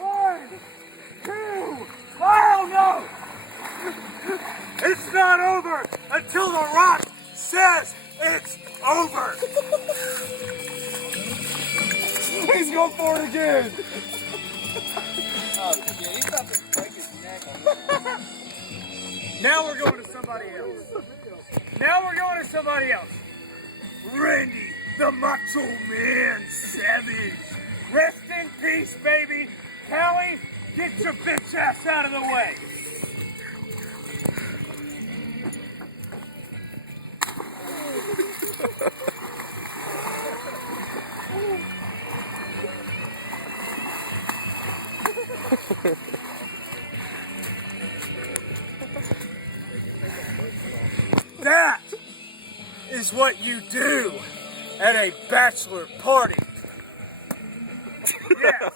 One, two, oh no! It's not over until The Rock says it's over. He's going for it again. Oh shit, he's about to break his neck on that. Now we're going to somebody else. Now we're going to somebody else. Randy, the Macho Man Savage. Rest in peace, baby. Callie, get your bitch ass out of the way. That is what you do at a bachelor party. Yes.